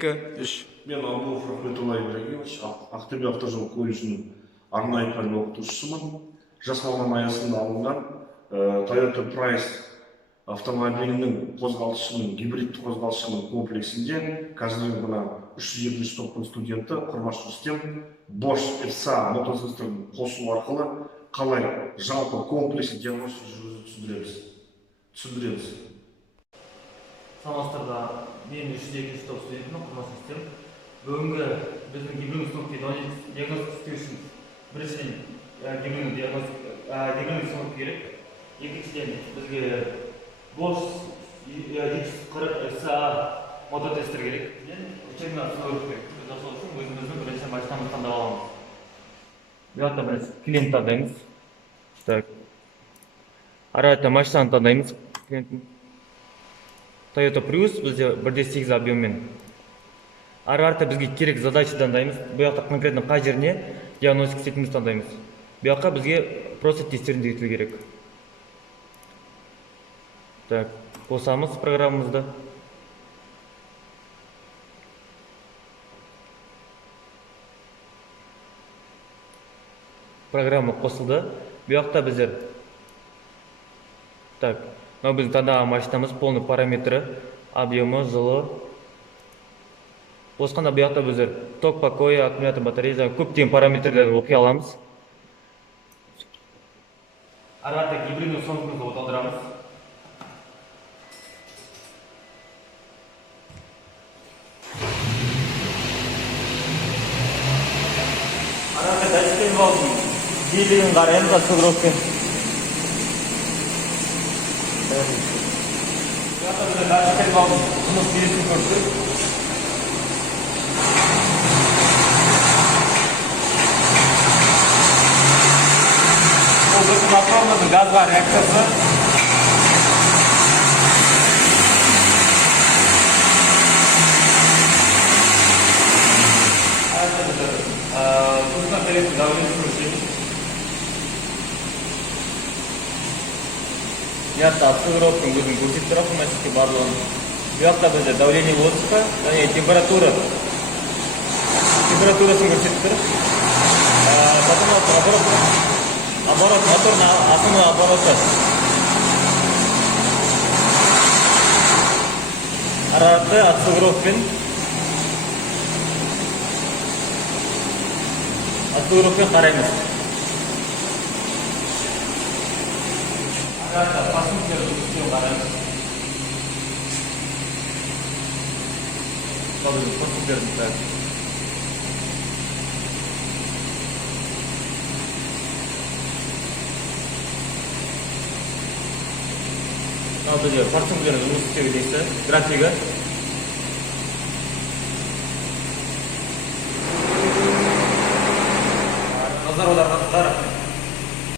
Мен Абуов Рахметуллай Ибрагимович, Ақтөбе автожол колледжінің арнайы пән оқытушысымын. Жас маман аясында алынған Toyota Prius автомобилінің қозғалышының, гибридті қозғалышының комплексінде қазір мына 370 топтың студенті құрмаш рүстем Bosch FSA мотоциклін қосу арқылы қалай жалпы комплексі диагностика жүргізуді түсіндіреміз. Саламатсыздар, мен 302 топ студентімін, құрмаш рүстем. Бүгінгі біздің гибридті сыныпты диагностика үшін біріншіден гибридті сынып керек. Екіншіден бізге Bosch 740 FSA мототестер керек. Үшіншіден сынып керек. Біз сол үшін өзіміздің біріншіден машинамызды таңдап аламыз. Бұл жақта бірінші клиент таңдаймыз. Так. Ары қарата машинаны таңдаймыз. Toyota Prius бізде 1.8 объеммен. Ары қарата бізге керек задача таңдаймыз. Бұл жақта конкретно қай жеріне диагностика істейтінімізді таңдаймыз. Бұл жаққа бізге просто тестерін ету керек. Так, қосамыз программамызды. Программа қосылды. Бұл жақта біздер. Так, мынау біздің таңдаған машинамыз полный параметрі, объемы, жылы. Қосқанда бұл жақта біздер ток покоя, аккумулятор, батарея, көптеген параметрлерді оқи аламыз. Ары қарата гибридті сыныптымызды оталдырамыз. Ары қарата датчиктен балдың жиілігін қараймыз отсылдыровпен. Бұл жақта біздер датчиктен балдың жұмыс бересін көрсек. Бұл біздің моторымыздың газға реакциясы. Тұзына келетін давлениесін өлшейміз. Бұл жақта отсылдыровтың өзін көрсетіп тұр автоматически барлығын. Бұл жақта бізде давление воздуха және температурасын көрсетіп тұр. Оборот, моторный основной обороты. Араты отсылдыровпен қараймыз. Араты пассивтерді үстен қараймыз. Қалдың пассивтерді так. Бізде форсунктердің жұмыс істеу дейсі, графигі. Назар аударғансыздар,